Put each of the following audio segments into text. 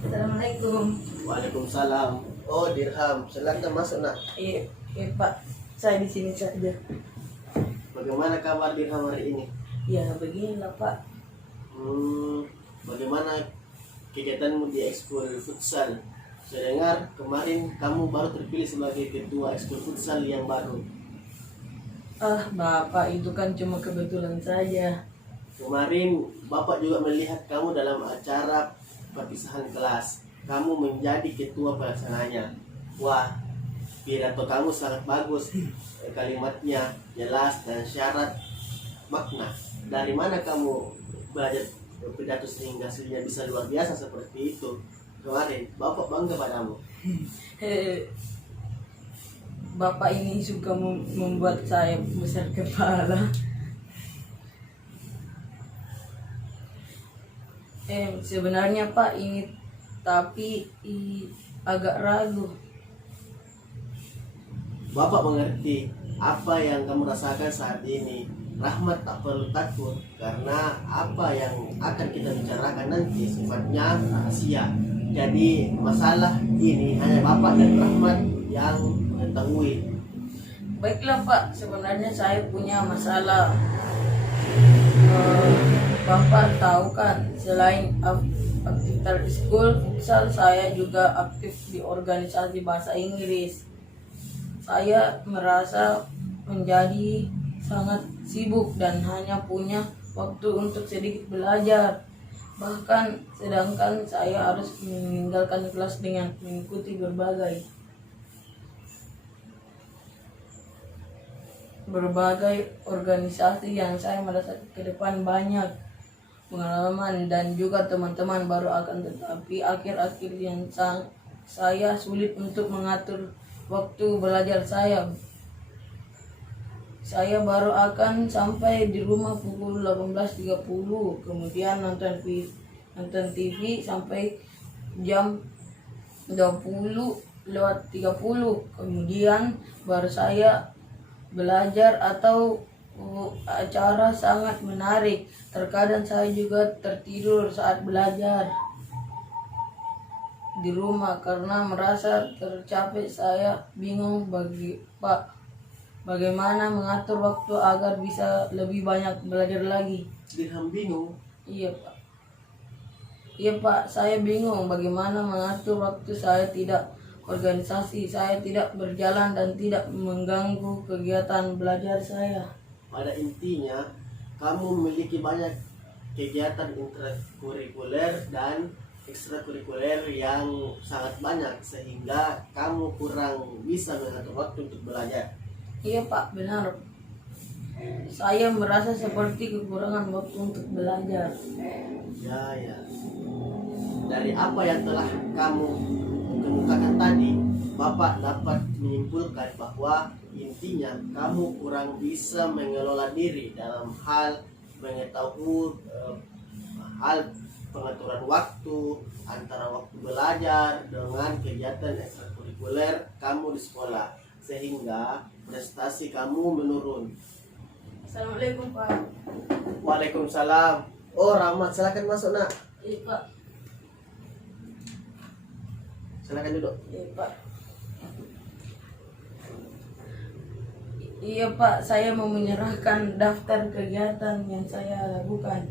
Assalamualaikum. Waalaikumsalam. Oh, Dirham, silakan masuk nak. Iya, iya Pak. Saya di sini saja. Bagaimana kabar Dirham hari ini? Ya beginilah Pak. Bagaimana kegiatanmu di ekskul futsal? Saya dengar kemarin kamu baru terpilih sebagai ketua ekskul futsal yang baru. Bapak itu kan cuma kebetulan saja. Kemarin Bapak juga melihat kamu dalam acara perpisahan kelas. Kamu menjadi ketua pelaksananya. Wah, pidato kamu sangat bagus. Kalimatnya jelas dan syarat makna. Dari mana kamu belajar pidato sehingga hasilnya bisa luar biasa seperti itu? Kemarin Bapak bangga padamu. Bapak ini suka membuat saya besar kepala. Sebenarnya Pak ini tapi agak ragu. Bapak mengerti apa yang kamu rasakan saat ini. Rahmat tak perlu takut karena apa yang akan kita bicarakan nanti sifatnya rahasia. Jadi masalah ini hanya Bapak dan Rahmat yang mengetahui. Baiklah Pak, sebenarnya saya punya masalah. Bapak tahu kan, selain aktivitas di school futsal, saya juga aktif di organisasi bahasa Inggris. Saya merasa menjadi sangat sibuk dan hanya punya waktu untuk sedikit belajar. Bahkan sedangkan saya harus meninggalkan kelas dengan mengikuti berbagai organisasi yang saya merasa ke depan banyak pengalaman dan juga teman-teman baru akan, tetapi akhir-akhir yang saya sulit untuk mengatur waktu belajar saya. Saya baru akan sampai di rumah pukul 18.30, kemudian nonton TV sampai jam 20:30, kemudian baru saya belajar atau acara sangat menarik. Terkadang saya juga tertidur saat belajar di rumah karena merasa tercapek. Saya bingung bagaimana mengatur waktu agar bisa lebih banyak belajar lagi. Dirham bingung. Iya Pak. Iya Pak, saya bingung bagaimana mengatur waktu. Saya tidak organisasi, saya tidak berjalan dan tidak mengganggu kegiatan belajar saya. Pada intinya, kamu memiliki banyak kegiatan intrakurikuler dan ekstrakurikuler yang sangat banyak sehingga kamu kurang bisa mengatur waktu untuk belajar. Iya Pak, benar. Saya merasa seperti kekurangan waktu untuk belajar. Ya. Dari apa yang telah kamu kemukakan tadi, Bapak dapat menyimpulkan bahwa intinya kamu kurang bisa mengelola diri dalam hal mengetahui hal pengaturan waktu antara waktu belajar dengan kegiatan ekstrakurikuler kamu di sekolah, sehingga prestasi kamu menurun. Assalamualaikum Pak. Waalaikumsalam. Oh, Rahmat, silakan masuk nak. Iya Pak. Silakan duduk. Iya Pak. Iya Pak, saya mau menyerahkan daftar kegiatan yang saya lakukan.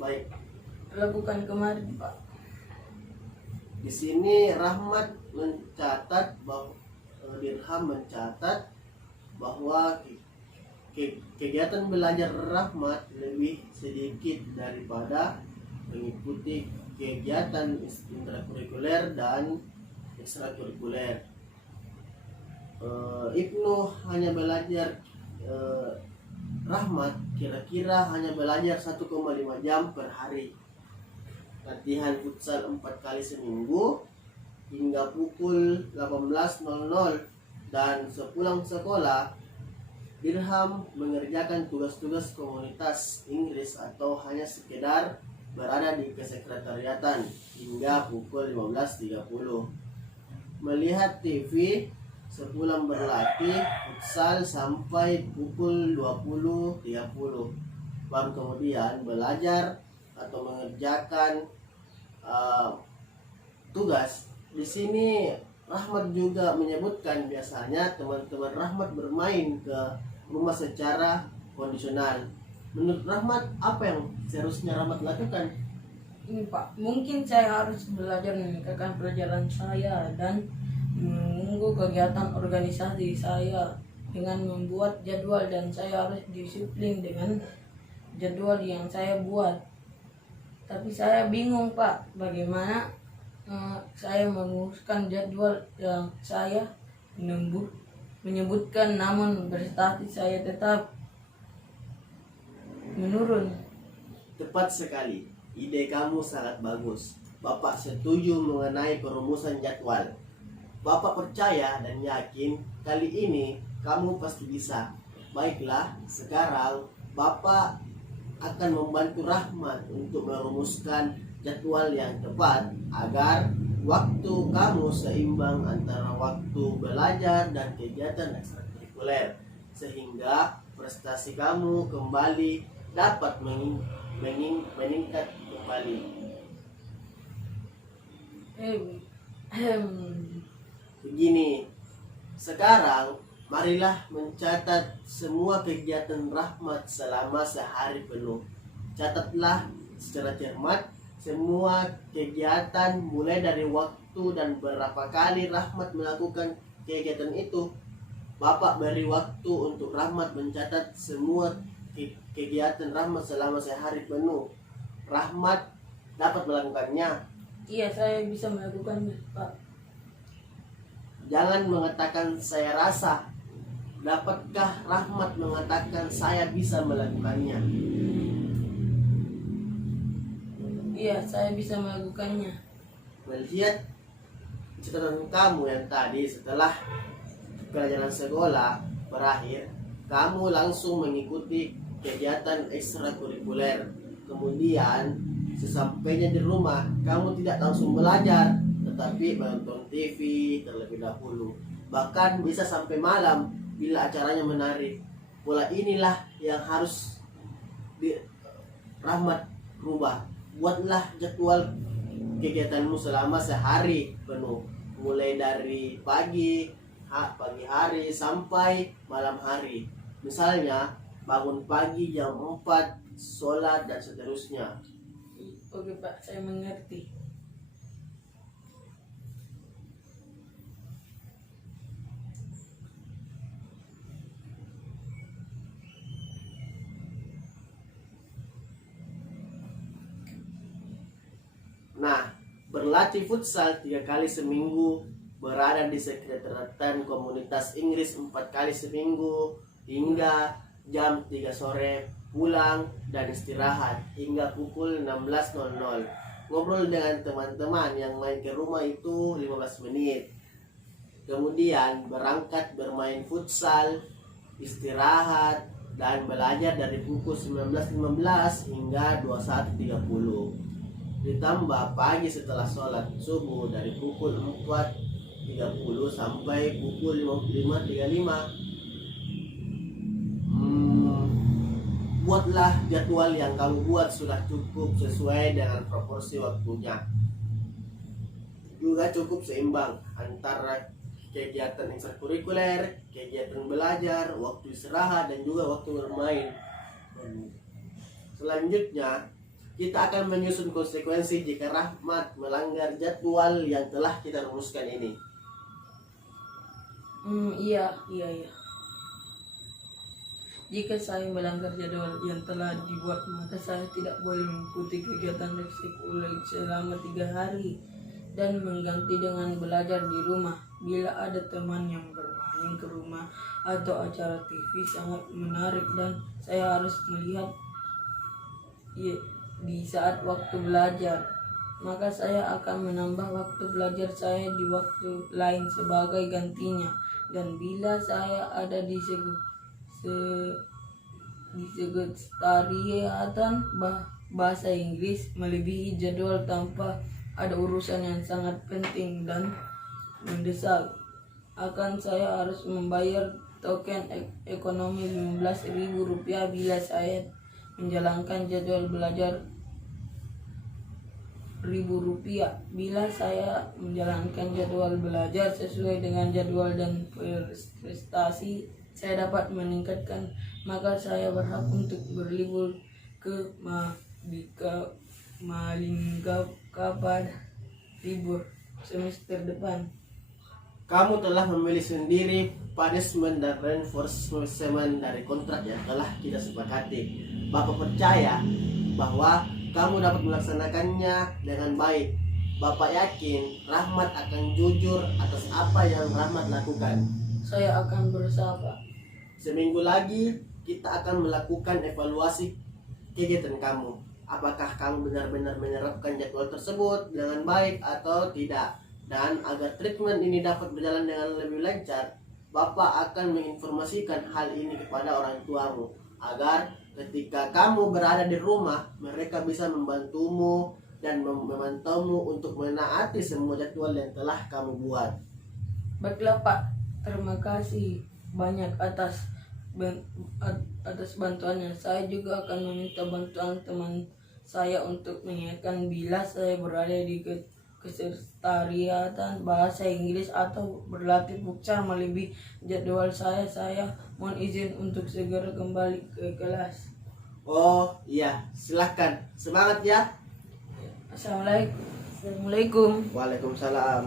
Baik. Lakukan kemarin Pak. Di sini Rahmat mencatat bahwa Dirham mencatat bahwa kegiatan belajar Rahmat lebih sedikit daripada mengikuti kegiatan intrakurikuler dan ekstrakurikuler. Ibnu hanya belajar Rahmat kira-kira hanya belajar 1,5 jam per hari. Latihan futsal 4 kali seminggu hingga pukul 18.00, dan sepulang sekolah Dirham mengerjakan tugas-tugas komunitas Inggris atau hanya sekedar berada di kesekretariatan hingga pukul 15.30. Melihat TV sepulang berlatih futsal sampai pukul 20.30. Baru kemudian belajar atau mengerjakan tugas. Di sini Rahmat juga menyebutkan biasanya teman-teman Rahmat bermain ke rumah secara kondisional. Menurut Rahmat, apa yang seharusnya Rahmat lakukan? Ini Pak, mungkin saya harus belajar meningkatkan pelajaran saya dan menunggu kegiatan organisasi saya dengan membuat jadwal, dan saya harus disiplin dengan jadwal yang saya buat. Tapi saya bingung Pak, bagaimana saya menguruskan jadwal yang saya menyebutkan, namun prestasi saya tetap menurun. Tepat sekali, ide kamu sangat bagus. Bapak setuju mengenai perumusan jadwal. Bapak percaya dan yakin kali ini kamu pasti bisa. Baiklah, sekarang Bapak akan membantu Rahmat untuk merumuskan jadwal yang tepat agar waktu kamu seimbang antara waktu belajar dan kegiatan ekstrakurikuler, sehingga prestasi kamu kembali dapat meningkat kembali. Begini, sekarang marilah mencatat semua kegiatan Rahmat selama sehari penuh. Catatlah secara cermat semua kegiatan mulai dari waktu dan berapa kali Rahmat melakukan kegiatan itu. Bapak beri waktu untuk Rahmat mencatat semua kegiatan Rahmat selama sehari penuh. Rahmat dapat melakukannya. Iya, saya bisa melakukannya Pak. Jangan mengatakan saya rasa. Dapatkah Rahmat mengatakan saya bisa melakukannya? Iya, saya bisa melakukannya. Melihat catatan kamu yang tadi, setelah pelajaran sekolah berakhir, kamu langsung mengikuti kegiatan ekstrakurikuler. Kemudian sesampainya di rumah, kamu tidak langsung belajar, tetapi menonton TV terlebih dahulu. Bahkan bisa sampai malam bila acaranya menarik. Pola inilah yang harus Rahmat rubah. Buatlah jadwal kegiatanmu selama sehari penuh, mulai dari pagi hari sampai malam hari. Misalnya bangun pagi jam 4, sholat dan seterusnya. Oke Pak, saya mengerti. Nah, berlatih futsal 3 kali seminggu, berada di sekretariat komunitas Inggris 4 kali seminggu, hingga jam 3 sore pulang dan istirahat hingga pukul 16.00. Ngobrol dengan teman-teman yang main ke rumah itu 15 menit. Kemudian berangkat bermain futsal, istirahat, dan belajar dari pukul 19.15 hingga 21.30. Ditambah pagi setelah sholat subuh dari pukul 4.30 sampai pukul 5.35. Buatlah jadwal yang kamu buat sudah cukup sesuai dengan proporsi waktunya. Juga cukup seimbang antara kegiatan ekstrakurikuler, kegiatan belajar, waktu istirahat, dan juga waktu bermain. Selanjutnya, kita akan menyusun konsekuensi jika Rahmat melanggar jadwal yang telah kita rumuskan ini. Iya. Jika saya melanggar jadwal yang telah dibuat, maka saya tidak boleh mengikuti kegiatan eksekuler selama 3 hari dan mengganti dengan belajar di rumah. Bila ada teman yang bermain ke rumah atau acara TV sangat menarik dan saya harus melihat di saat waktu belajar, maka saya akan menambah waktu belajar saya di waktu lain sebagai gantinya. Dan bila saya ada di sekretariatan bahasa Inggris melebihi jadwal tanpa ada urusan yang sangat penting dan mendesak, akan saya harus membayar token ekonomi Rp15.000 bila saya menjalankan jadwal belajar Rp50.000 bila saya menjalankan jadwal belajar sesuai dengan jadwal dan prestasi saya dapat meningkatkan, maka saya berhak untuk berlibur ke Malingga pada libur semester depan. Kamu telah memilih sendiri punishment dan reinforcement dari kontrak yang telah kita sepakati. Bapak percaya bahwa kamu dapat melaksanakannya dengan baik. Bapak yakin Rahmat akan jujur atas apa yang Rahmat lakukan. Saya akan berusaha, Pak. Seminggu lagi kita akan melakukan evaluasi kegiatan kamu. Apakah kamu benar-benar menerapkan jadwal tersebut dengan baik atau tidak? Dan agar treatment ini dapat berjalan dengan lebih lancar, Bapak akan menginformasikan hal ini kepada orang tuamu, agar ketika kamu berada di rumah, mereka bisa membantumu dan memantaumu untuk menaati semua jadwal yang telah kamu buat. Baiklah, Pak, terima kasih banyak atas bantuannya. Saya juga akan meminta bantuan teman saya untuk mengingatkan bila saya berada di kesekretariatan bahasa Inggris atau berlatih futsal melebihi jadwal saya. Saya mohon izin untuk segera kembali ke kelas. Oh iya, silahkan. Semangat ya. Assalamualaikum. Waalaikumsalam.